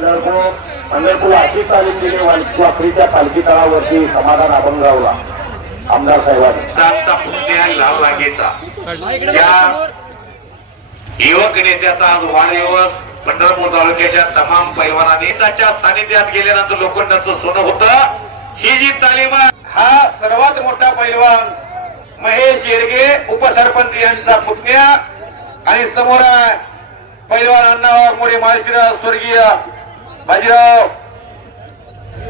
पंढरपूर अशी तालीम दिली वाखरीच्या पालखी तळावरती समाधान अभंगरावला आमदार साहेबांनी त्यांचा पुण्य लाल लागेचा या युवक नेत्याचा आज वाढदिवस पंढरपूर तालुक्याच्या तमाम पैलवानांनी त्याच्या सानिध्यात गेल्यानंतर लोखंडाचं सोनं होतं. ही जी तालीम हा सर्वात मोठा पैलवान महेश येडगे उपसरपंच यांचा पुतण्या आणि समोर पैलवान अण्णा वाघमोडे माळशिरस स्वर्गीय बाजीराव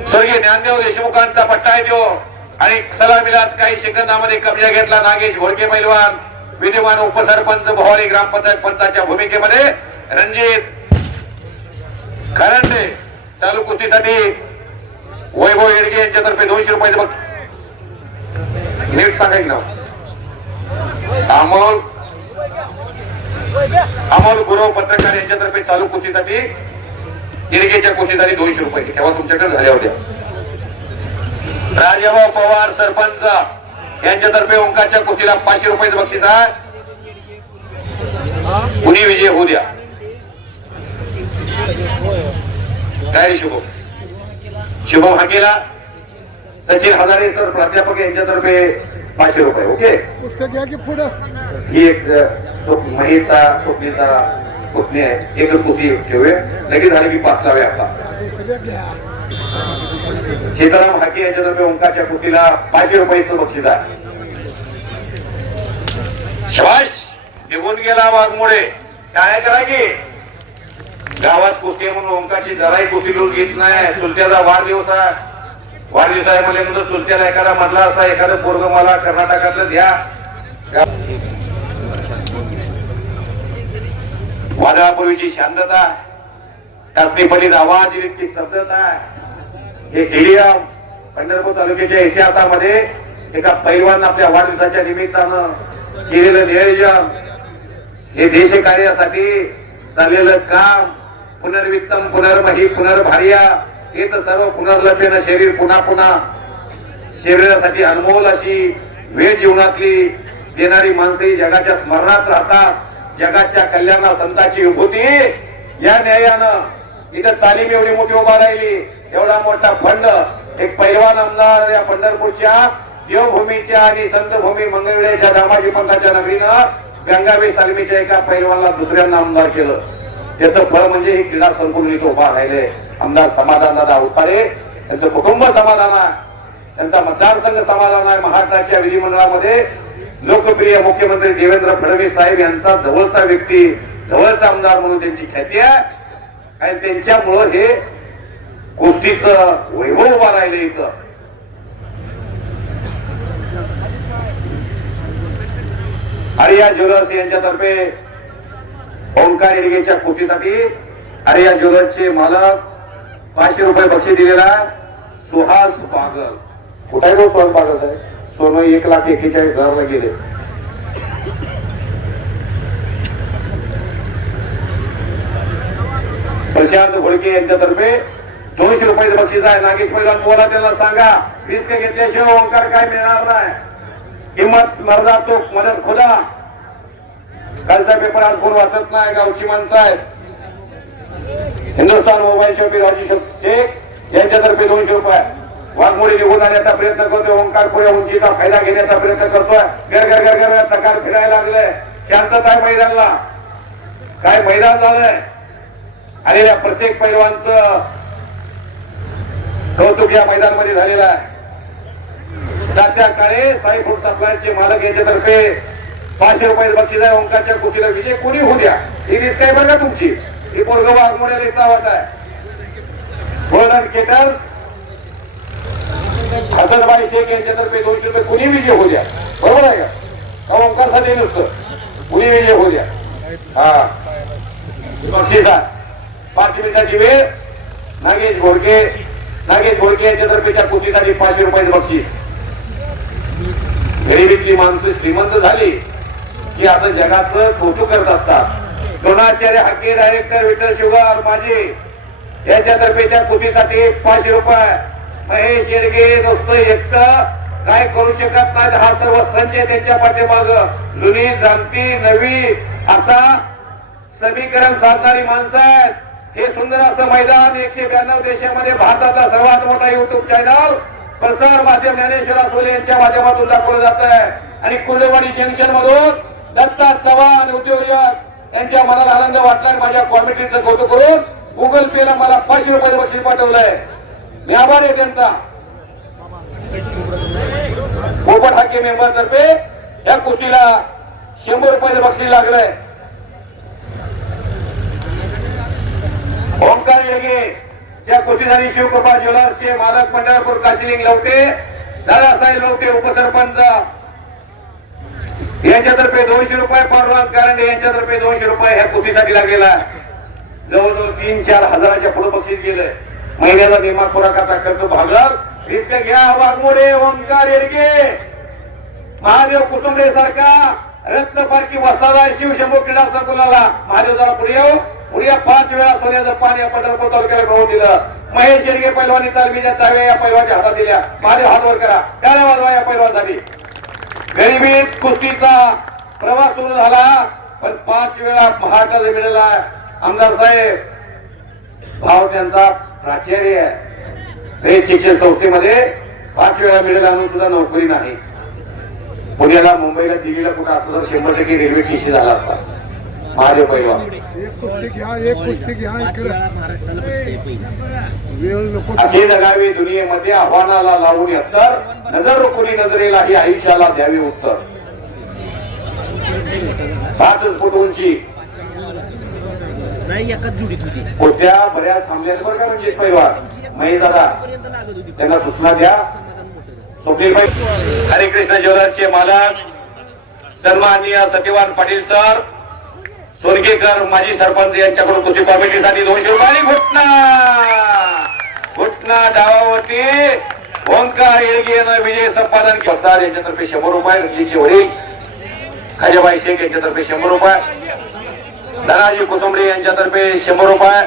स्वर्गीय ज्ञानदेव देशमुखांचा पट्टा आहे तो आणि सलामीलाच काही सेकंदामध्ये कब्जा घेतला नागेश घोडके पैलवान विद्यमान उपसरपंच भवारी ग्रामपंचायत पंचाच्या भूमिकेमध्ये रणजित खरंडे चालू कुस्तीसाठी वैभव येडगे यांच्यातर्फे 200 रुपये बघ नीट सांगायचं अमोल गुरव पत्रकार यांच्यातर्फे चालू कुस्तीसाठी येडगेच्या कुस्तीसाठी 200 रुपये तेव्हा तुमच्याकडे झाल्या होत्या. राजाभाऊ पवार सरपंच यांच्यातर्फे ओंकारच्या कुस्तीला 500 रुपये बक्षीस आहे. कुणी विजय होऊ द्या. काय शुभम हाकेला सचिन हजारे सर प्राध्यापक यांच्यातर्फे 500 रुपये. ओके ही एक महेशचा स्वप्नीचा पुतणी आहे. एक कुस्ती ठेवूया लगेच झाली की 5 लावे आपला. सीताराम हाके यांच्यातर्फे ओंकारच्या कुस्तीला 500 रुपयाचं बक्षीस आहे. शबाश निघून गेला वाघमोडे. काय करा की गावात कुस्ती म्हणून ओंकारची जराही कुस्ती लूट घेत नाही. चुलत्याचा वाढदिवस आहे म्हणल्यानंतर चुलत्याला एखादा मधला असा एखादं पोरग मला कर्नाटकातलं द्या. वादळापूर्वीची शांतता टाचणीपल्लीत आवाज इतकी शब्दता हे स्टेडियम पंढरपूर तालुक्याच्या इतिहासामध्ये एका पैलवान आपल्या वाढदिवसाच्या निमित्तानं केलेलं नियोजन हे देश कार्यासाठी चाललेलं काम पुनर्वित्तम पुनर्मही पुनर्भार्या हे तर सर्व पुनर्लभ्यनं शरीर पुन्हा पुन्हा शरीरासाठी अनमोल अशी वेळ जीवनातली देणारी माणसे जगाच्या स्मरणात राहतात. जगाच्या कल्याणा संतांची विभूती या न्यायानं इथं तालीम एवढी मोठी उभा राहिली. एवढा मोठा फंड एक पैलवान आमदार या पंढरपूरच्या देवभूमीच्या आणि संतभूमी मंगळवेढ्याच्या दामाजी पंथाच्या नगरीनं गंगावेश तालमीच्या एका पैलवानला दुसऱ्यांदा आमदार केलं. त्याचं फळ म्हणजे ही क्रीडा संकुल इथं उभा राहिले. आमदार समाधान दादा उतारे त्यांचं कुटुंब समाधान आहे. त्यांचा मतदारसंघ समाधान आहे. महाराष्ट्राच्या विधिमंडळामध्ये लोकप्रिय मुख्यमंत्री देवेंद्र फडणवीस साहेब यांचा जवळचा व्यक्ती जवळचा आमदार म्हणून त्यांची ख्याती आहे आणि त्यांच्यामुळं हे गोष्टीचं वैभव उभा राहिले. इथं आर्या ज्वेलर्स यांच्यातर्फे ओंकार येडगेच्या कुस्तीसाठी आर्या ज्वेलर्सचे मालक 500 रुपये बक्षीस दिलेला सुहास पागल. कुठे तो सोन पागल आहे. सोनं 1,41,000 गेले. प्रशांत घोडके यांच्यातर्फे 200 रुपये बक्षीस आहे. नागेश पैलवान बोला त्यांना सांगा रिस्क घेतल्याशिवाय ओंकार काय मिळणार नाही. किंमत मर्दा तो मदत खुदा. कालचा पेपर आज कोण वाचत नाही. गावची माणसं आहेत. हिंदुस्थान मोबाईल शॉपी राजू शेख यांच्यातर्फे 200 रुपये. वाघमोडी निघून आणण्याचा प्रयत्न करतोय. ओंकार पुढे उंचीचा फायदा घेण्याचा प्रयत्न करतोय. घर घर घर घर तकार फिरायला लागले. शांतता आहे मैदानला. काय मैदान झालंय. आलेल्या प्रत्येक पैलवानचं कौतुक या मैदानामध्ये झालेलं आहे. सध्या काळे साई फूड सप्लायरचे मालक यांच्यातर्फे 500 रुपये बक्षीस आहे. ओंकारच्या कुस्तीला विजय कोणी होऊ द्या. ही रिस्क आहे बरं का तुमची. ही पोरग वाघमोड्याला इथं वाट आहे. गोल्डन केटर्स हसनबाई शेख यांच्यातर्फे 200 रुपये कुणी विजय होऊ द्या. बरोबर आहे का. ओंकार साठी नुसतं कुणी विजय होऊ द्या. हा बक्षीस 5 मिनिटाची वेळ. नागेश घोडके यांच्यातर्फे त्या कुस्तीसाठी 500 रुपये बक्षीस. गरिबीतली माणसं श्रीमंत झाली की असं जगाचं कौतुक करत असतात. द्रोणाचार्य हाके डायरेक्टर विठ्ठल शिवगार माझे यांच्यातर्फे त्या कुस्तीसाठी 500 रुपये. महेश येडगे नुसतं एकटं काय करू शकत नाही. हा सर्व संचय त्यांच्या पाठीमाग जुनी जाणती नवी असा समीकरण साधणारी माणसं आहेत. हे सुंदर असं मैदान 192 देशामध्ये भारताचा सर्वात मोठा युट्यूब चॅनल प्रसार माध्यम ज्ञानेश्वर आसोले यांच्या माध्यमातून दाखवलं जात आहे. आणि कुर्लेवाडी जंक्शन मधून दत्ता चव्हाण उद्योजक यांच्या मनाला आनंद वाटला. माझ्या कॉमिटीचं कौतुक करून गुगल पे ला मला 500 रुपये बक्षीस पाठवलंय. मी आभार आहे त्यांचा. पोपट हाके मेंबर तर्फे या कुस्तीला 100 रुपये बक्षीस लागलंय. ओंकार येडगे ज्या कुस्तीधारी शिवकृपा ज्वेलर्सचे मालक पंढरपूर काशिलिंग लवटे दादासाहेब लवटे उपसरपंच यांच्यातर्फे 200 रुपये. पांडुरंग कारंडे यांच्यातर्फे 200 रुपये ह्या कुस्तीसाठी लागलेला. जवळजवळ 3-4 हजाराच्या पुढे बक्षीस गेलंय. महिन्याचा दिमाग खुराकाचा खर्च भागल. रिस्क घ्या वाघमोडे ओंकार येडगे महादेव कुटुंबे सारखा रत्नपारखी वस्तादा शिवशंभू क्रीडा संकुलाला महादेव जरा पुढे येऊ. पुढे 5 वेळा सोन्याचं पाणी या पंढरपूर तालुक्याला मिळवून दिलं. महेश येडगे पैलवानी तालमीच्या चाव्या या पैलवानच्या हातात दिल्या. महादेव हात वर करा. त्याला वाजवा या पैलवानसाठी. गरिबीत कुस्तीचा प्रवास सुरू झाला पण 5 वेळा महाराष्ट्राचा मिळाला. आमदार साहेब भाव त्यांचा प्राचार्य आहे. शिक्षण संस्थेमध्ये 5 वेळा मिळेल आणून सुद्धा नोकरी नाही. पुण्याला मुंबईला दिल्लीला कुठं असलं तर 100% रेल्वे टीसी झाला असता. महादेव पैलवान असे जगावे दुनियेमध्ये आव्हानाला लावून तर नजर कोणी नजरेला ही आयुष्याला द्यावी उत्तर. 5 फूट उंची होत्या बऱ्याच थांबल्या बरं का. म्हणजे पैलवान महेश दादा त्यांना सूचना द्या. स्वप्नील हरे कृष्ण ज्वेलर्सचे मालक सन्माननीय सत्यवान पाटील सर सोनकेकर माजी सरपंच यांच्याकडून कुस्ती कमिटीसाठी 200 रुपये. आणि घुटना डावावरती ओंकार येडगे यांना विजय संपादन केला. यांच्यातर्फे 100 रुपये. रसलीचे वडील खाजेबाई शेख यांच्यातर्फे 100 रुपये. धनाजी कुसुंबडे यांच्यातर्फे 100 रुपये.